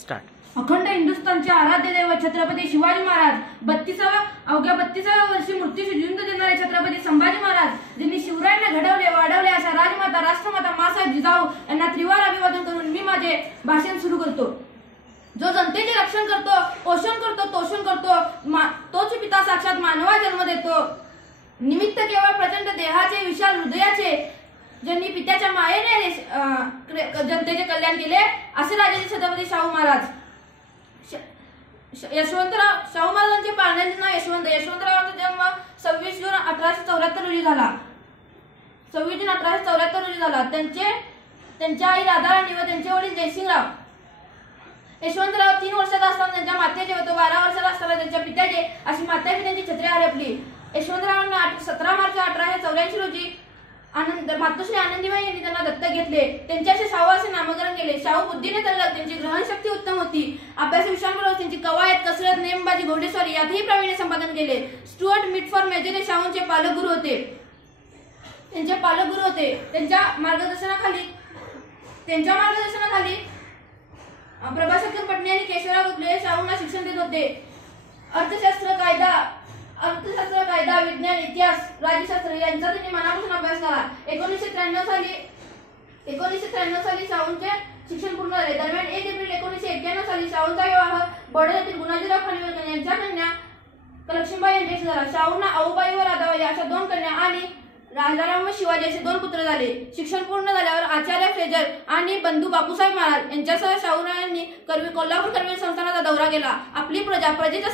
Start. अखंड हिंदुस्थानचे आराध्य दैवत छत्रपती शिवाजी महाराज, अवघ्या 32व्या वर्षी मृत्यूशी झुंज देणारे छत्रपती संभाजी महाराज, ज्यांनी शिवरायांना घडवले वाढवले अशा राजमाता राष्ट्रमाता मासाहेब जिजाऊ यांना त्रिवार अभिवादन करून मी माझे भाषण सुरू करतो। जो जनतेचे रक्षण करतो, पोषण करतो, तोषण करतो, तोच पिता साक्षात मानवा जन्म देतो। निमित्त केवळ प्रचंड देहाचे विशाल हृदयाचे, ज्यांनी पित्याच्या मायेने जनतेचे कल्याण केले असे राजे छत्रपती शाहू महाराज। यशवंतराव शाहू महाराजांचे पाळण्याचे नाव यशवंतरावांचा जन्म 26 जून 1874 रोजी झाला। 26 जून 1874 रोजी झाला। त्यांच्या आई राधाराणी व त्यांचे वडील जयसिंगराव। यशवंतराव 3 वर्षाचा असताना त्यांच्या मातेचे व तो 12 वर्षाचा असताना त्यांच्या पित्याचे अशी माता पित्यांची छत्री हरपली। यशवंतरावांना 17 मार्च 1884 रोजी मातोश्री आनंदीबाई यांनी त्यांना दत्तक घेतले। त्यांच्याशी शाहू असे नामकरण केले। शाहू बुद्धीने तल्लख, त्यांची ग्रहणशक्ती उत्तम होती। अभ्यास विषयांबरोबर त्यांची कवायत, कसरत, नेमबाजी, घोडेस्वारी यातही प्रावीण्य संपादन केले। स्टुअर्ट मिटफॉर्ड मेजर हे शाहूंचे पालक गुरु होते। त्यांच्या मार्गदर्शनाखाली प्रभाशंकर पटणे आणि केशवराव गोखले शाहूंना शिक्षण देत होते। अर्थशास्त्र, कायदा, विज्ञान, इतिहास, राज्यशास्त्र यांचा त्यांनी मनापासून अभ्यास केला। 1993 साली शाहूंचे शिक्षण पूर्ण झाले। दरम्यान 1 एप्रिल 1991 साली शाहूंचा विवाह बडोदा येथील गुणाजीराव खानविलकर यांच्या कन्या लक्ष्मीबाई यांच्याशी झाला। शाहूंना आऊबाई व राधाबाई अशा 2 कन्या आणि राजाराम व शिवाजी असे 2 पुत्र झाले। शिक्षण पूर्ण झाल्यावर आचार्य फ्रेजर आणि बंधू बापूसाहेब महाराज यांच्यासह शाहूरायांनी कोल्हापूर कर्वे संस्थानाचा दौरा केला। आपली प्रजेच्या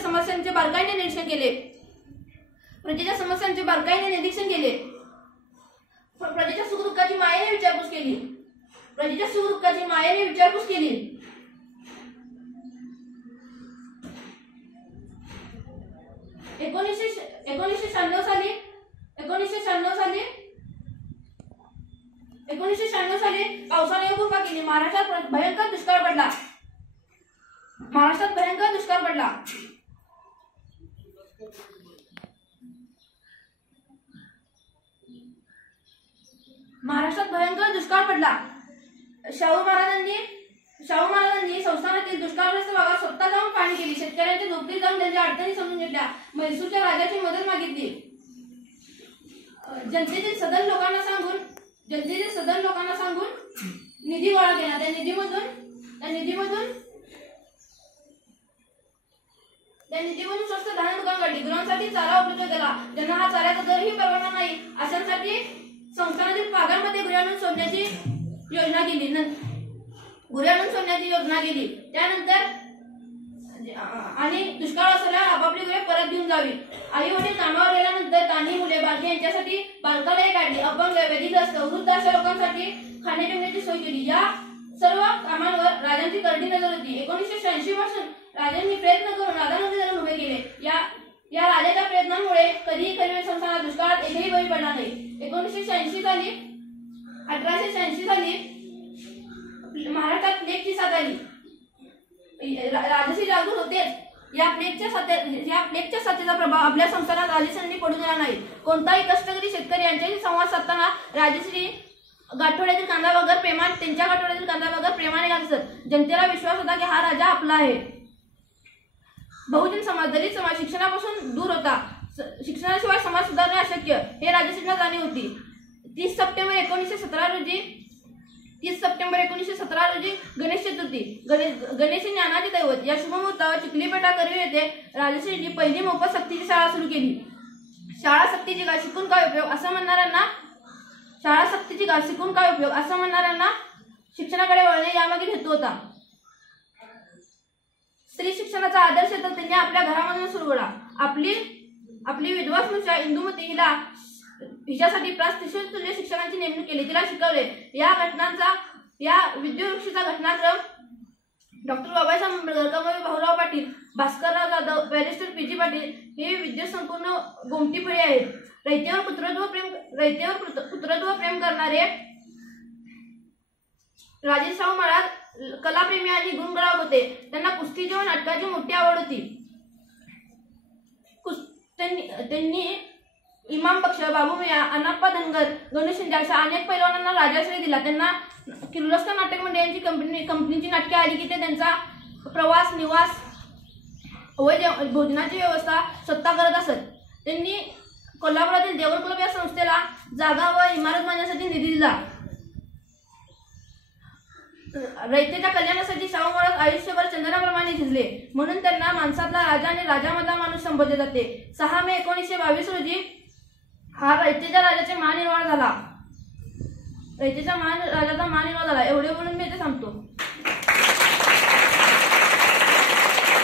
समस्यांचे बारकाईने निरीक्षण केले। प्रजेच्या सुखदुःखाची मायेने विचारपूस केली। 1996 साली पावसाने कृपा केली। महाराष्ट्रात भयंकर दुष्काळ पडला। महाराष्ट्रात भयंकर दुष्काळ पडला। शाहू महाराजांनी संस्थानातील दुष्काळग्रस्त भागात स्वतः जाऊन पाहणी केली। शेतकऱ्यांच्या झोपडीत जाऊन त्यांच्या अडचणी समजून घेतल्या। म्हैसूरच्या राजाची मदत मागितली। जनतेतील सदन लोकांना सांगून निधी गोळा केला। त्या निधीमधून स्वस्त धान्य दुकान काढली। गुरांसाठी चारा उपलब्ध केला। ज्यांना हा चाऱ्याचा दरही परवडणार नाही अशांसाठी संस्थानातील भागांमध्ये गुरे आणून सोडण्याची योजना केली। त्यानंतर आणि दुष्काळ असल्यावर आपापली गुरे परत घेऊन जावी। आई वडील कामावर गेल्यानंतर तान्ही मुले बालके यांच्यासाठी बालकालये काढली। अपंग, व्याधिग्रस्त, वृद्ध अशा लोकांसाठी खाण्यापिण्याची सोय केली। या सर्व कामांवर राजांची करडी नजर होती। 1986 पासून राजांनी प्रयत्न करून राधानगरी धरण उभे केले। या राजाच्या प्रयत्नांमुळे कधीही कर्वे संस्थानात दुष्काळात एकही बळी पडला नाही। 1886 साली महाराष्ट्रात प्लेगची साथ आली। राजश्री जागृत होतेच। या प्लेगच्या साथीचा प्रभाव आपल्या संस्थानात राजश्रींनी पडू दिला नाही। कोणताही कष्टकरी शेतकरी यांच्याशी संवाद साधताना राजश्री गाठोड्यातील कांदा वगैरे प्रेमाने घालत असत। जनतेला विश्वास होता की हा राजा आपला आहे। बहुजन समाज, दलित समाज शिक्षणापासून दूर होता। शिक्षणाशिवाय समाज सुधारणे अशक्य हे राजश्रींना जाणीव होती। 30 सप्टेंबर 1917 रोजी गणेश चतुर्थी, गणेश ज्ञानाचे दैवत या शुभमुहूर्तावर चिखलीपेटा कर्वे येथे राजश्रींनी पहिली मोफत सक्तीची शाळा सुरू केली। शाळा सक्तीची का शिकून काय उपयोग असं म्हणणाऱ्यांना शिक्षणाकडे वळणे यामागील हेतू होता। स्त्री शिक्षणाचा आदर्श तर त्यांनी आपल्या घरामधून सुरू केला। आपली विधवा मुलगा इंदुमती हिच्यासाठी तुल्य शिक्षकांची नेमणूक केली। तिला शिकवले। या विद्युवृक्षीचा घटनाक्रम डॉक्टर बाबासाहेब आंबेडकर, कमवी भाऊराव पाटील, भास्करराव जाधव, बॅरिस्टर पी.जी. पाटील हे विद्युत संपूर्ण गोमती पिढी आहेत। रयतेवर पुत्रत्व प्रेम करणारे राजे शाहू महाराज कलाप्रेमी आणि गुणगराव होते। त्यांना कुस्तीची व नाटकाची मोठी आवड होती। त्यांनी इमाम बक्ष, बाबू मियाँ, अनाप्पा धनगर, गणेश शिंदे अशा अनेक पैलवानांना राजाश्रय दिला। त्यांना किर्लोस्कर नाटक मंडळ यांची कंपनीची नाटके आली की ते त्यांचा प्रवास, निवास व भोजनाची व्यवस्था स्वतः करत असत. त्यांनी कोल्हापुरातील देवल क्लब या संस्थेला जागा व इमारत बांधण्यासाठी निधी दिला. रयतेच्या कल्याणासाठी शाहू महाराज आयुष्यभर चंदनाप्रमाणे झिजले म्हणून त्यांना माणसातला राजा आणि राजामधला माणूस संबोधले जाते. 6 मे 1922 रोजी हा रयतेच्या राजाचा महानिर्वाण झाला. एवढे बोलून मी इथे थांबतो.